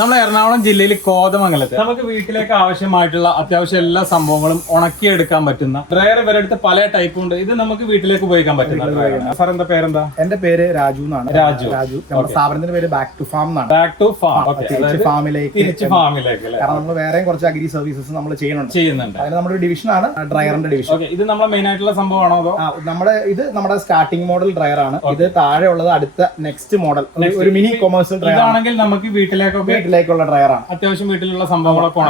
നമ്മൾ എറണാകുളം ജില്ലയിൽ കോതമംഗലത്ത് നമുക്ക് വീട്ടിലേക്ക് ആവശ്യമായിട്ടുള്ള അത്യാവശ്യം എല്ലാ സംഭവങ്ങളും ഉണക്കിയെടുക്കാൻ പറ്റുന്ന ഡ്രയർ ഇവരെടുത്ത് പല ടൈപ്പും ഉണ്ട്. ഇത് നമുക്ക് വീട്ടിലേക്ക് ഉപയോഗിക്കാൻ പറ്റുന്ന സാർ എന്താ പേരെന്താ? എന്റെ പേര് രാജു എന്നാണ്. രാജു. നമ്മുടെ സ്ഥാപനത്തിന്റെ പേര് ബാക്ക് ടു ഫാം എന്നാണ്. Back to farm. തിരിച്ച് ഫാമിലേക്ക്. കാരണം നമ്മൾ വേറെയും കുറച്ച് അഗ്രി സർവീസസ് നമ്മൾ ചെയ്യുന്നുണ്ട്. അതിന് നമ്മുടെ ഡിവിഷൻ ആണ് ഡ്രയറിന്റെ ഡിവിഷൻ. ഇത് നമ്മുടെ മെയിൻ ആയിട്ടുള്ള സംഭവമാണോ അതോ? നമ്മുടെ സ്റ്റാർട്ടിംഗ് മോഡൽ ഡ്രയർ ആണ്. ഇത് താഴെ ഉള്ളത് അടുത്ത നെക്സ്റ്റ് മോഡൽ ഒരു മിനി കൊമേഴ്സ്യൽ ഡ്രയർ ആണെങ്കിൽ നമുക്ക് വീട്ടിലേക്കുള്ള ഡ്രയർ ആണ്. അത്യാവശ്യം വീട്ടിലുള്ള സംഭവങ്ങളൊക്കെ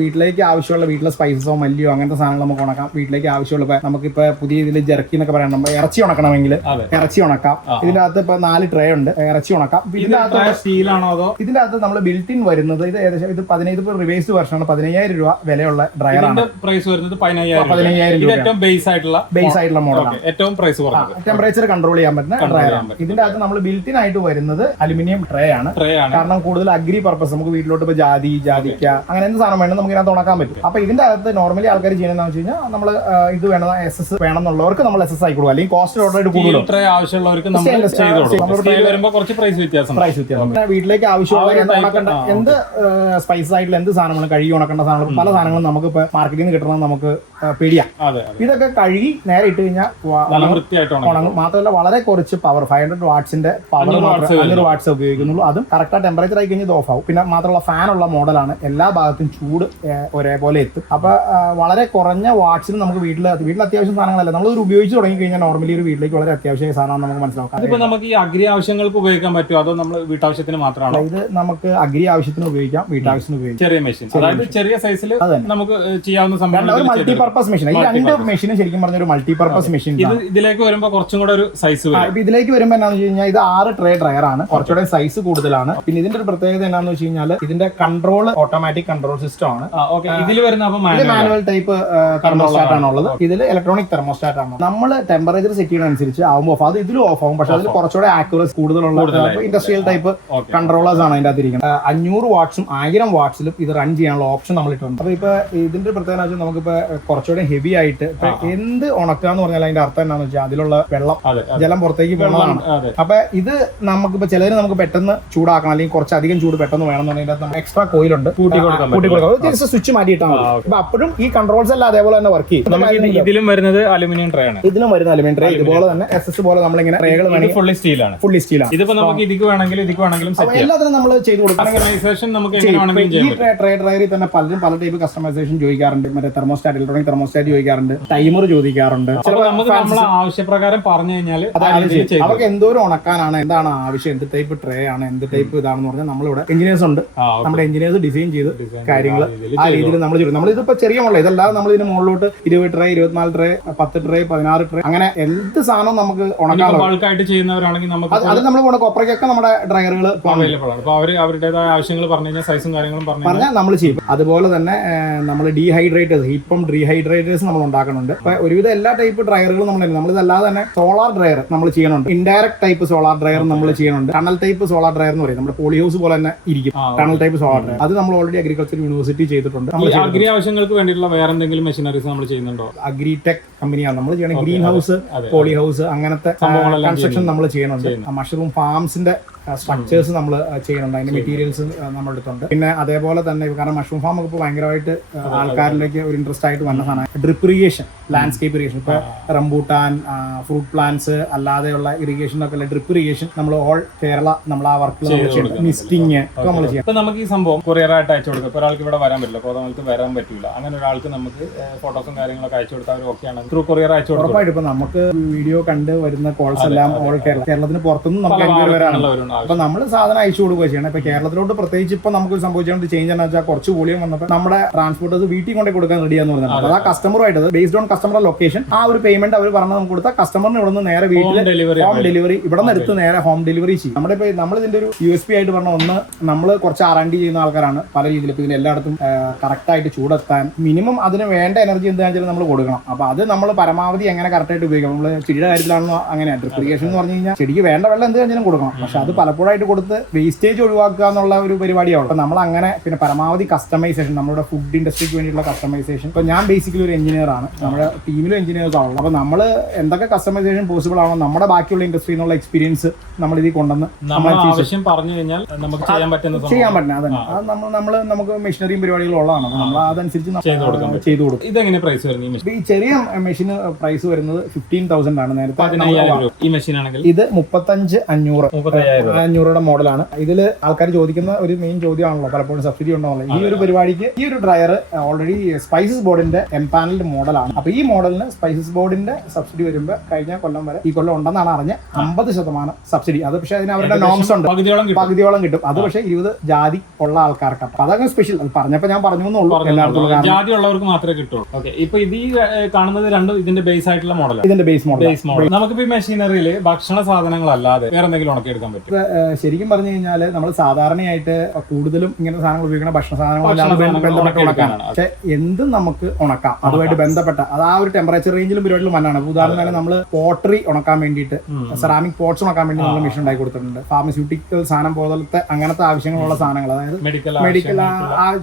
വീട്ടിലേക്ക് ആവശ്യമുള്ള വീട്ടിലെ സ്പൈസസോ മല്ലിയോ അങ്ങനത്തെ സാധനങ്ങൾ നമുക്ക് ഉണക്കാം. വീട്ടിലേക്ക് ആവശ്യമുള്ള നമുക്കിപ്പോ പുതിയ ഇതിൽ ജെർക്കി എന്നൊക്കെ പറയാം. നമ്മൾ ഇറച്ചി ഉണക്കണമെങ്കിൽ ഇറച്ചി ഉണക്കാം. ഇതിന്റെ അകത്ത് ഇപ്പൊ 4 ട്രേ ഉണ്ട്. ഇറച്ചി ഉണക്കാം. ഇതിന്റെ അകത്ത് സ്റ്റീലാണോ അതോ? ഇതിന്റെ അകത്ത് നമ്മൾ ബിൽറ്റ് ഇൻ വരുന്നത് ഇത് ഏകദേശം ഇത് 15 റിവേഴ്സ് വെർഷൻ ആണ്. 15,000 രൂപ വിലയുള്ള ഡ്രയർ ആണ്. പ്രൈസ് വരുന്നത് 15,000 രൂപ. ഏറ്റവും ബേസ് ആയിട്ടുള്ള മോഡലാണ്. ഏറ്റവും പ്രൈസ് കുറഞ്ഞത്. ടെമ്പറേച്ചർ കൺട്രോൾ ചെയ്യാൻ പറ്റുന്ന ഡ്രയർ ആണ്. ഇതിന്റെ അകത്ത് നമ്മൾ ബിൽറ്റ് ഇൻ ആയിട്ട് വരുന്നത് അലുമിനിയം ട്രേ ആണ്. കാരണം കൂടുതൽ അഗ്രി പർപ്പസ് നമുക്ക് വീട്ടിലോട്ട് ഇപ്പൊ ജാതിക്ക അങ്ങനെ എന്ത് സാധനം വേണം നമുക്ക് ഇതിനകത്ത് ഉണക്കാൻ പറ്റും. അപ്പൊ ഇതിന്റെ അകത്ത് നോർമലി ആൾക്കാർ ചെയ്യണമെന്ന് വെച്ച് കഴിഞ്ഞാൽ നമ്മൾ ഇത് വേണം SS വേണമെന്നുള്ളവർക്ക് നമ്മൾ SS ആയി കൊടുക്കും. അല്ലെങ്കിൽ കോസ്റ്റ് ഓൾറെഡി കൂടുതലും ആവശ്യമുള്ളവർക്ക് പ്രൈസ് വ്യത്യാസം. വീട്ടിലേക്ക് ആവശ്യമുള്ള എന്ത് സ്പൈസസ് ആയിട്ടുള്ള എന്ത് സാധനങ്ങളും കഴുകി ഉണക്കേണ്ട സാധനങ്ങൾ പല സാധനങ്ങളും നമുക്ക് ഇപ്പൊ മാർക്കറ്റിൽ നിന്ന് കിട്ടണം നമുക്ക് പേടിയാം. ഇതൊക്കെ കഴുകി നേരെ ഇട്ട് കഴിഞ്ഞാൽ ഉണങ്ങും. മാത്രമല്ല വളരെ കുറച്ച് പവർ 500 വാട്ട്സിന്റെ പവർ 500 വാട്ട്സ് ഉപയോഗിക്കുന്നുള്ളൂ. അതും കറക്റ്റ് ടെമ്പറേച്ചർ ആയി കഴിഞ്ഞാൽ ഇത് ഓഫ് ആവും. പിന്നെ മാത്രമല്ല ഫാനുള്ള മോഡലാണ്. എല്ലാ ഭാഗത്തും ചൂട് ഒരേപോലെ എത്തും. അപ്പൊ വളരെ കുറഞ്ഞ വാട്ട്സിന് നമുക്ക് വീട്ടിൽ അത്യാവശ്യം സാധനങ്ങളല്ല നമ്മൾ ഉപയോഗിച്ച് തുടങ്ങി കഴിഞ്ഞാൽ നോർമലി ഒരു വീട്ടിലേക്ക് വളരെ അത്യാവശ്യ സാധനമാണ് നമുക്ക് മനസ്സിലാക്കാം. ഇതിപ്പോ നമുക്ക് ഈ അഗ്രി ആവശ്യങ്ങൾക്ക് ഉപയോഗിക്കാൻ പറ്റുമോ അതോ നമ്മൾ വീട്ടാവശ്യത്തിന് മാത്രമാണോ? ഇത് നമുക്ക് അഗ്രി ആവശ്യത്തിന് ഉപയോഗിക്കാം, വീട്ടാവശ്യത്തിന് ഉപയോഗിക്കാം. ചെറിയ മെഷീൻ, അതായത് ചെറിയ സൈസിൽ നമുക്ക് ചെയ്യാവുന്ന സംഭവം. Multipurpose machine. ഈ 2 മെഷീനും ശരിക്കും പറഞ്ഞ ഒരു മൾട്ടിപർപ്പസ് മെഷീൻ. ഇതിലേക്ക് വരുമ്പോൾ കുറച്ചും കൂടെ ഒരു സൈസ് വരും. ഇതിലേക്ക് വരുമ്പോൾ എന്താണെന്ന് വെച്ച് കഴിഞ്ഞാൽ ഇത് 6 ട്രേ ഡ്രയർ ആണ്. കുറച്ചുകൂടെ സൈസ് കൂടുതലാണ്. പിന്നെ ഇതിന്റെ ഒരു പ്രത്യേകത എന്താണെന്ന് വെച്ച് കഴിഞ്ഞാൽ ഇതിന്റെ കൺട്രോൾ ഓട്ടോമാറ്റിക് കൺട്രോൾ സിസ്റ്റം ആണ്. ഇതിൽ വരുന്ന മാനുവൽ ടൈപ്പ് തെർമോസ്റ്റാറ്റ് ആണുള്ളത്. ഇതിൽ ഇലക്ട്രോണിക് തെർമോസ്റ്റാറ്റ് ആണ്. നമ്മൾ ടെമ്പറേച്ചർ സെറ്റ് ചെയ്യുന്ന അനുസരിച്ച് ആവുമ്പോൾ ഓഫ്. അത് ഇതിലും ഓഫ് ആവും. പക്ഷെ അതിൽ കുറച്ചുകൂടെ ആക്യുറസി കൂടുതലുള്ള ഇൻഡസ്ട്രിയൽ ടൈപ്പ് കൺട്രോളേഴ്സ് ആണ് അതിന്റെ അകത്തിരിക്കുന്നത്. 500 വാട്ട്സും 1000 വാട്ട്സിലും ഇത് റൺ ചെയ്യാനുള്ള ഓപ്ഷൻ നമ്മൾ ഇട്ടുണ്ട്. അപ്പൊ ഇപ്പൊ ഇതിന്റെ പ്രത്യേകത വെച്ചാൽ നമുക്കിപ്പോ കുറച്ചുകൂടെ ഹെവി ആയിട്ട് എന്ത് ഉണക്കുക എന്ന് പറഞ്ഞാൽ അതിന്റെ അർത്ഥം എന്താണെന്ന് വെച്ചാൽ അതിലുള്ള ജലം പുറത്തേക്ക് പോകുന്നതാണ്. അപ്പൊ ഇത് നമുക്കിപ്പോ ചിലര് നമുക്ക് പെട്ടെന്ന് ചൂടാക്കണം അല്ലെങ്കിൽ കുറച്ചധികം ചൂട് പെട്ടെന്ന് വേണമെന്നുണ്ടെങ്കിൽ നമുക്ക് എക്സ്ട്രാ കോയിലുണ്ട് കൂട്ടി കൊടുക്കാം. സ്വിച്ച് മാറ്റിയിട്ടാണ്. അപ്പൊ അപ്പോഴും ഈ കൺട്രോൾസ് എല്ലാം അതേപോലെ തന്നെ വർക്ക് ചെയ്യും. ഇതിലും വരുന്നത് അലുമിനിയം ട്രേ ആണ്. ഇതിലും വരുന്ന അലുമിനിയം ട്രേ ഇതുപോലെ തന്നെ SS പോലെ നമ്മളിങ്ങനെ ട്രേകൾ ഫുള്ളി സ്റ്റീലാണ്. ഇതിപ്പോ നമുക്ക് ഇതിക്ക് വേണമെങ്കിലും എല്ലാത്തിനും നമ്മൾ ചെയ്ത് കൊടുക്കാം. ഈ ഡ്രയറിൽ തന്നെ പലരും പല ടൈപ്പ് കസ്റ്റമൈസേഷൻ ചോദിക്കാറുണ്ട്. മറ്റേ തെർമോസ്റ്റാറ്റ് ഇലക്ട്രോണിക് തെർമോസ്റ്റാറ്റ് ചോദിക്കാറുണ്ട്, ടൈമർ ചോദിക്കാറുണ്ട്. ആവശ്യപ്രകാരം പറഞ്ഞു കഴിഞ്ഞാൽ അവർക്ക് എന്തോരം ഉണക്കാനാണ്, എന്താണ് ആവശ്യം, എന്ത് ടൈപ്പ് ട്രേ ആണ്, എന്ത് ടൈപ്പ് ഇതാണെന്ന് പറഞ്ഞാൽ നമ്മളിവിടെ എഞ്ചിനീയേഴ്സ് ഉണ്ട്. നമ്മുടെ എഞ്ചിനീയേഴ്സ് ഡിസൈൻ ചെയ്ത് കാര്യങ്ങൾ ആ രീതിയിൽ നമ്മൾ ചെയ്യും. നമ്മളിതിപ്പോ ചെറിയ മുകളിൽ ഇതല്ലാതെ നമ്മൾ ഇതിന് മുകളിലോട്ട് 20 ട്രേ 24 ട്രേ 10 ട്രേ 16 ട്രേ അങ്ങനെ എന്ത് സാധനവും നമുക്ക് ബൾക്കായിട്ട് ചെയ്യുന്നവരാണെങ്കിൽ അത് നമ്മൾ കൊപ്രയ്ക്കൊക്കെ നമ്മുടെ ഡ്രയറുകൾ അവരുടേതായ ആവശ്യങ്ങൾ പറഞ്ഞു കഴിഞ്ഞാൽ സൈസും കാര്യങ്ങളും പറഞ്ഞാൽ നമ്മൾ ചെയ്യും. അതുപോലെ തന്നെ നമ്മൾ ഡീഹൈഡ്രേറ്റേഴ്സ് ഹീറ്റ് പമ്പ് ഡീഹൈഡ്രേറ്റേഴ്സ് നമ്മൾ ഉണ്ടാക്കുന്നുണ്ട്. അപ്പൊ ഒരുവിധം എല്ലാ ടൈപ്പ് ഡ്രയറുകളും നമ്മളിതല്ലാതെ തന്നെ സോളാർ ഡ്രയർ നമ്മൾ ചെയ്യുന്നുണ്ട്. ഇൻഡയറക്ട് ടൈപ്പ് സോളാർ ഡ്രയർ നമ്മൾ ചെയ്യുന്നുണ്ട്. ടണൽ ടൈപ്പ് സോളാർ ഡ്രയർ എന്ന് പറയും. നമ്മുടെ പോളി ഹൗസ് പോലെ തന്നെ ഇരിക്കും ടണൽ ടൈപ്പ് സോളാർ ഡ്രയർ. അത് നമ്മൾ ഓൾറെഡി അഗ്രികൾച്ചർ യൂണിവേഴ്സിറ്റി ചെയ്തിട്ടുണ്ട്. അഗ്രി ആവശ്യങ്ങൾക്ക് വേണ്ടിയിട്ടുള്ള വേറെ എന്തെങ്കിലും മെഷീനറീസ് നമ്മൾ ചെയ്യുന്നുണ്ടോ? അഗ്രിടെക് കമ്പനിയാണ് നമ്മൾ ചെയ്യണം. ഗ്രീൻ ഹൗസ്, പോളി ഹൗസ് അങ്ങനത്തെ കൺസ്ട്രക്ഷൻ നമ്മൾ ചെയ്യുന്നുണ്ട്. മഷ്റൂം ഫാംസിന്റെ സ്ട്രക്ചേഴ്സ് നമ്മൾ ചെയ്യുന്നുണ്ട്. അതിന്റെ മെറ്റീരിയൽസ് നമ്മുടെ അടുത്തുണ്ട്. പിന്നെ അതേപോലെ തന്നെ കാരണം മഷ്റൂം ഫാം ഒക്കെ ഇപ്പോൾ ഭയങ്കരമായിട്ട് ആൾക്കാരിലേക്ക് ഒരു ഇൻട്രസ്റ്റ് ആയിട്ട് വന്ന സാധനം ഡ്രിപ്പ് ഇറിഗേഷൻ, ലാൻഡ്സ്കേപ്പ് ഇറിഗേഷൻ. ഇപ്പൊ റംബൂട്ടാൻ, ഫ്രൂട്ട് പ്ലാന്റ്സ് അല്ലാതെയുള്ള ഇറിഗേഷനൊക്കെ ഡ്രിപ്പ് ഇറിഗേഷൻ നമ്മൾ ഓൾ കേരള നമ്മൾ ആ വർക്കിൽ മിസ്റ്റിങ് ഒക്കെ നമ്മൾ ചെയ്യാം. ഇപ്പൊ നമുക്ക് ഈ സംഭവം കൊറിയറായിട്ട് അയച്ചു കൊടുക്കും. ഒരാൾക്ക് ഇവിടെ വരാൻ പറ്റില്ല, കോതമംഗലത്ത് വരാൻ പറ്റില്ല. അങ്ങനെ ഒരാൾക്ക് നമുക്ക് ഫോട്ടോസും കാര്യങ്ങളൊക്കെ അയച്ചു കൊടുത്താൽ അവർ ഓക്കെ ആണ് ത്രൂ കൊറിയർ അയച്ചു കൊടുക്കും. ഉറപ്പായിട്ട് ഇപ്പൊ നമുക്ക് വീഡിയോ കണ്ട് വരുന്ന കോൾസ് എല്ലാം ഓൾ കേരളത്തിന് പുറത്തുനിന്ന് നമുക്ക് വരാനുള്ളവരുണ്ട്. അപ്പൊ നമ്മൾ സാധനം അയച്ചു കൊടുക്കുക ചെയ്യണം. ഇപ്പൊ കേരളത്തിലോട്ട് പ്രത്യേകിച്ച് ഇപ്പൊ നമുക്ക് സംഭവിച്ചുകൊണ്ട് ചേഞ്ച് എന്ന് വെച്ചാൽ കുറച്ച് വോളിയം വന്നപ്പോൾ നമ്മുടെ ട്രാൻസ്പോർട്ടേഴ്സ് വീട്ടിൽ കൊണ്ടേ കൊടുക്കാൻ റെഡിയാന്ന് പറഞ്ഞത്. അത് ആ കസ്റ്റമറുമായിട്ട് ബേസ്ഡ് ഓൺ കസ്റ്റമർ ലൊക്കേഷൻ ആ ഒരു പേയ്മെന്റ് അവർ പറഞ്ഞ് നമുക്ക് കൊടുത്താൽ കസ്റ്റമറിന് ഇവിടെ നിന്ന് നേരെ വീട്ടിൽ ഹോം ഡെലിവറി ഇവിടെ നിന്ന് എടുത്ത് നേരെ ഹോം ഡെലിവറി ചെയ്യും. നമ്മുടെ ഇപ്പൊ നമ്മൾ ഇതിന്റെ ഒരു USP ആയിട്ട് പറഞ്ഞ ഒന്ന് നമ്മൾ കുറച്ച് R&D ചെയ്യുന്ന ആൾക്കാരാണ്. പല രീതിയിൽ ഇപ്പൊ ഇതിൽ എല്ലായിടത്തും കറക്റ്റ് ആയിട്ട് ചൂടെത്താൻ മിനിമം അതിന് വേണ്ട എനർജി എന്താണെന്ന് വെച്ചാൽ നമ്മൾ കൊടുക്കണം. അപ്പൊ അത് നമ്മൾ നമ്മൾ പരമാവധി എങ്ങനെ കറക്റ്റായിട്ട് ഉപയോഗിക്കാം. നമ്മൾ ചെടിയുടെ കാര്യത്തിലാണല്ലോ അങ്ങനെ ഡ്രിപ്പ് ഇറിഗേഷൻ എന്ന് പറഞ്ഞു കഴിഞ്ഞാൽ ചെടിക്ക് വേണ്ട വെള്ളം എന്ത് കഴിഞ്ഞാലും കൊടുക്കണം. പക്ഷെ അത് പലപ്പോഴായിട്ട് കൊടുത്ത് വേസ്റ്റേജ് ഒഴിവാക്കുക എന്നുള്ള ഒരു പരിപാടിയാണ്. അപ്പോൾ നമ്മൾ അങ്ങനെ പിന്നെ പരമാവധി കസ്റ്റമൈസേഷൻ, നമ്മുടെ ഫുഡ് ഇൻഡസ്ട്രിക്ക് വേണ്ടിയിട്ടുള്ള കസ്റ്റമൈസേഷൻ. ഇപ്പോൾ ഞാൻ ബേസിക്കലി ഒരു എഞ്ചിനീയർ ആണ്, നമ്മുടെ ടീമിലും എഞ്ചിനീയേഴ്സ് ആണല്ലോ. അപ്പോൾ നമ്മൾ എന്തൊക്കെ കസ്റ്റമൈസേഷൻ പോസിബിൾ ആണോ നമ്മുടെ ബാക്കിയുള്ള ഇൻഡസ്ട്രിയിൽ നിന്നുള്ള എക്സ്പീരിയൻസ് നമ്മൾ ഇതിൽ കൊണ്ടുവന്ന് ആവശ്യം പറഞ്ഞു കഴിഞ്ഞാൽ നമുക്ക് ചെയ്യാൻ പറ്റുന്ന അതന്നെ. അത് നമ്മൾ നമുക്ക് മെഷീനറിയും പരിപാടികളും ഉള്ളതാണ്. അപ്പോൾ നമ്മൾ അതനുസരിച്ച് ചെയ്തു കൊടുക്കും. ഇതെങ്ങനെ പ്രൈസ് വരുന്നത്? ഈ ചെറിയ മെഷീന് പ്രൈസ് വരുന്നത് 15,000 ആണ്. നേരത്തെ ഈ മെഷീൻ ആണെങ്കിൽ ഇത് 35,500 മോഡലാണ്. ഇതിൽ ആൾക്കാർ ചോദിക്കുന്ന ഒരു മെയിൻ ചോദ്യമാണല്ലോ പലപ്പോഴും സബ്സിഡി ഉണ്ടോന്നുള്ളത്. ഈ ഒരു പരിപാടിക്ക് ഈ ഒരു ഡ്രയർ ഓൾറെഡി സ്പൈസസ് ബോർഡിന്റെ എംപാനൽഡ് മോഡലാണ്. അപ്പൊ ഈ മോഡലിന് സ്പൈസസ് ബോർഡിന്റെ സബ്സിഡി വരുമ്പോൾ കഴിഞ്ഞ കൊല്ലം വരെ ഈ കൊല്ലം ഉണ്ടെന്നാണ് അറിഞ്ഞ 50% സബ്സിഡി. അത് പക്ഷേ അതിന് അവരുടെ നോംസ് ഉണ്ട്, പകുതിയോളം കിട്ടും. അത് പക്ഷേ 20 ജാതി ഉള്ള ആൾക്കാർക്ക്. അപ്പൊ അതങ്ങനെ സ്പെഷ്യൽ പറഞ്ഞപ്പോ ഞാൻ പറഞ്ഞു എന്നുള്ളൂ. എല്ലാവർക്കും ജാതി ഉള്ളവർക്ക് മാത്രമേ കിട്ടുള്ളൂ. ഓക്കെ, ഇപ്പൊ ഇത് ഈ കാണുന്നത് രണ്ടും ഇതിന്റെ ബേസ് ആയിട്ടുള്ള മോഡൽ, ഇതിന്റെ ബേസ് മോഡൽ. നമുക്കിപ്പോ ഈ മെഷീനറിയിൽ ഭക്ഷണ സാധനങ്ങളല്ലാതെ വേറെ എന്തെങ്കിലും ഉണക്കിയെടുക്കാൻ പറ്റും? ശരിക്കും പറഞ്ഞു കഴിഞ്ഞാൽ നമ്മൾ സാധാരണയായിട്ട് കൂടുതലും ഇങ്ങനെ സാധനങ്ങൾ ഉപയോഗിക്കുന്ന ഭക്ഷണ സാധനങ്ങളെല്ലാം ബന്ധപ്പെട്ട ഉണക്കാനാണ്. പക്ഷെ എന്തും നമുക്ക് ഉണക്കാം അതുമായിട്ട് ബന്ധപ്പെട്ട അത് ആ ഒരു ടെമ്പറേച്ചർ റേഞ്ചിലും പരിപാടിയിലും മണ്ണാണ്. ഉദാഹരണം നമ്മൾ പോട്ടറി ഉണക്കാൻ വേണ്ടിയിട്ട്, സെറാമിക് പോട്ട്സ് ഉണക്കാൻ വേണ്ടി നമ്മൾ മെഷീൻ ഉണ്ടാക്കി കൊടുത്തിട്ടുണ്ട്. ഫാർമസ്യൂട്ടിക്കൽ സാധനം പോലത്തെ അങ്ങനത്തെ ആവശ്യങ്ങളുള്ള സാധനങ്ങൾ, അതായത് മെഡിക്കൽ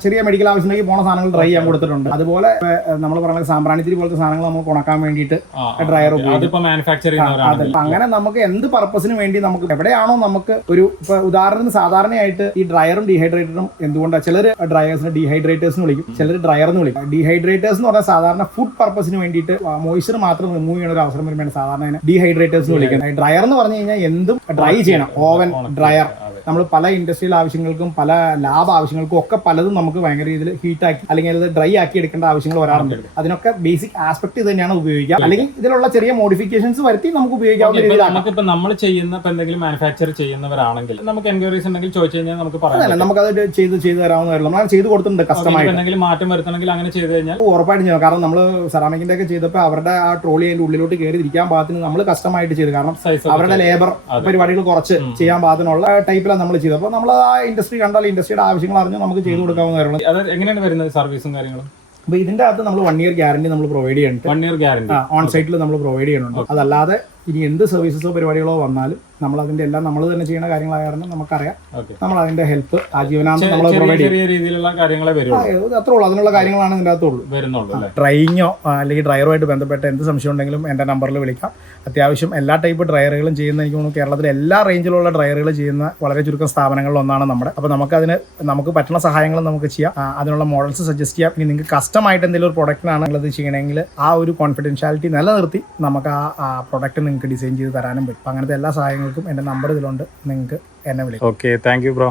ചെറിയ മെഡിക്കൽ ആവശ്യത്തിലേക്ക് പോണ സാധനങ്ങൾ ഡ്രൈ ചെയ്യാൻ കൊടുത്തിട്ടുണ്ട്. അതുപോലെ നമ്മൾ പറഞ്ഞ സാമ്പ്രാണിത്തിരി പോലത്തെ സാധനങ്ങൾ നമുക്ക് ഉണക്കാൻ വേണ്ടിയിട്ട് ഡ്രയർ ഉപയോഗിക്കും. അങ്ങനെ നമുക്ക് എന്ത് പർപ്പസിന് വേണ്ടി നമുക്ക് എവിടെയാണോ നമുക്ക് ഒരു ഉദാഹരണത്തിന് സാധാരണയായിട്ട് ഈ ഡ്രയറും ഡീഹൈഡ്രേറ്ററും എന്തുകൊണ്ടാണ് ചിലർ ഡ്രയേഴ്സിനെ ഡീഹൈഡ്രേറ്റേഴ്സ് വിളിക്കും, ചിലർ ഡ്രയർ എന്ന് വിളിക്കും. ഡീഹൈഡ്രേറ്റേഴ്സ് എന്ന് പറഞ്ഞാൽ സാധാരണ ഫുഡ് പർപ്പസിന് വേണ്ടിയിട്ട് മോയ്സ്ചർ മാത്രം റിമൂവ് ചെയ്യുന്ന ഒരു അവസരം വരുമ്പോൾ സാധാരണ ഡീഹൈഡ്രേറ്റേഴ്സ് വിളിക്കുന്നത്. ഡ്രയർ എന്ന് പറഞ്ഞു കഴിഞ്ഞാൽ എന്തും ഡ്രൈ ചെയ്യണം. ഓവൻ, ഡ്രയർ, നമ്മൾ പല ഇൻഡസ്ട്രിയൽ ആവശ്യങ്ങൾക്കും പല ലാബ് ആവശ്യങ്ങൾക്കും ഒക്കെ പലതും നമുക്ക് ഭയങ്കര രീതിയിൽ ഹീറ്റാക്കി അല്ലെങ്കിൽ അത് ഡ്രൈ ആക്കി എടുക്കേണ്ട ആവശ്യങ്ങൾ വരാറുണ്ട്. അതിനൊക്കെ ബേസിക് ആസ്പെക്ട് ഇത് തന്നെയാണ് ഉപയോഗിക്കുക. അല്ലെങ്കിൽ ഇതിലുള്ള ചെറിയ മോഡിഫിക്കേഷൻസ് വരുത്തി നമുക്ക് ഉപയോഗിക്കാവുന്ന രീതിയിലാണ്. നമുക്കിപ്പോൾ നമ്മൾ ചെയ്യുന്ന എന്തെങ്കിലും മാനുഫാക്ചർ ചെയ്യുന്നവരാണെങ്കിൽ നമുക്ക് എൻക്വയറീസ് ഉണ്ടെങ്കിൽ ചോദിച്ചു കഴിഞ്ഞാൽ നമുക്ക് പറയാം, നമുക്കത് ചെയ്ത് തരാവുന്ന കാര്യം നമ്മൾ ചെയ്ത് കൊടുത്തിട്ടുണ്ട്. കസ്റ്റമായിട്ട് എന്തെങ്കിലും മാറ്റം വരുത്തണമെങ്കിൽ അങ്ങനെ ചെയ്ത് കഴിഞ്ഞാൽ ഉറപ്പായിട്ടും ചെയ്യണം. കാരണം നമ്മൾ സെറാമിക്കിന്റെ ഒക്കെ ചെയ്തപ്പോൾ അവരുടെ ആ ട്രോളി അതിന്റെ ഉള്ളിലോട്ട് കയറി ഇരിക്കാൻ പാകത്തിന് നമ്മൾ കസ്റ്റമായിട്ട് ചെയ്തു. കാരണം അവരുടെ ലേബർ പരിപാടികൾ കുറച്ച് ചെയ്യാൻ പാകത്തിനുള്ള ടൈപ്പിലാണ് നമ്മൾ ചെയ്തത്. അപ്പോൾ നമ്മൾ ആ ഇൻഡസ്ട്രി കണ്ടാൽ ഇൻഡസ്ട്രിയുടെ ആവശ്യങ്ങൾ അറിഞ്ഞ് നമുക്ക് ചെയ്തു കൊടുക്കാവുന്ന കാര്യങ്ങൾ. അത് എങ്ങനെയാണ് വരുന്നത് സർവീസും കാര്യങ്ങളും? അപ്പൊ ഇതിന്റെ അകത്ത് നമ്മൾ 1 year ഗ്യാരണ്ടി നമ്മൾ പ്രൊവൈഡ് ചെയ്യുന്നുണ്ട്. 1 year ഗ്യാരണ്ടി ഓൺ സൈറ്റിൽ നമ്മൾ പ്രൊവൈഡ് ചെയ്യുന്നുണ്ട്. അതല്ലാതെ ഇനി എന്ത് സർവീസസോ പരിപാടികളോ വന്നാലും നമ്മൾ അതിന്റെ എല്ലാം നമ്മൾ തന്നെ ചെയ്യുന്ന കാര്യങ്ങളായ കാരണം നമുക്കറിയാം. നമ്മൾ അതിന്റെ ഹെൽപ്പ് ആജീവനാന്തം നമ്മൾ പ്രൊവൈഡ് ചെറിയ രീതിയിലുള്ള കാര്യങ്ങളെ വരുള്ളൂ. അത്രേ ഉള്ളൂ. അതിനുള്ള കാര്യങ്ങളാണ് ഇതിന്റെ അകത്തുള്ളൂ. ഡ്രൈയിങ്ങോ അല്ലെങ്കിൽ ഡ്രയറുമായിട്ട് ബന്ധപ്പെട്ട എന്ത് സംശയം ഉണ്ടെങ്കിലും എന്റെ നമ്പറിൽ വിളിക്കാം. അത്യാവശ്യം എല്ലാ ടൈപ്പ് ഡ്രയറുകളും ചെയ്യുന്ന എനിക്ക് തോന്നുന്നു കേരളത്തിലെ എല്ലാ റേഞ്ചിലുള്ള ഡ്രയറുകൾ ചെയ്യുന്ന വളരെ ചുരുക്കം സ്ഥാപനങ്ങളിൽ ഒന്നാണ് നമ്മുടെ. അപ്പോൾ നമുക്ക് പറ്റുന്ന സഹായങ്ങൾ നമുക്ക് ചെയ്യാം. അതിനുള്ള മോഡൽസ് സജസ്റ്റ് ചെയ്യാം. ഇനി നിങ്ങൾക്ക് കസ്റ്റമായിട്ട് എന്തെങ്കിലും ഒരു പ്രൊഡക്റ്റിനാണ് ഉള്ളത് ചെയ്യണമെങ്കിൽ ആ ഒരു കോൺഫിഡൻഷ്യാലിറ്റി നിലനിർത്തി നമുക്ക് ആ പ്രൊഡക്റ്റ് നിങ്ങൾക്ക് ഡിസൈൻ ചെയ്ത് തരാനും പറ്റും. അങ്ങനത്തെ എല്ലാ സഹായങ്ങൾക്കും എൻ്റെ നമ്പർ ഇതിലുണ്ട്, നിങ്ങൾക്ക് എന്നെ വിളിക്കാം. Okay, thank you bro.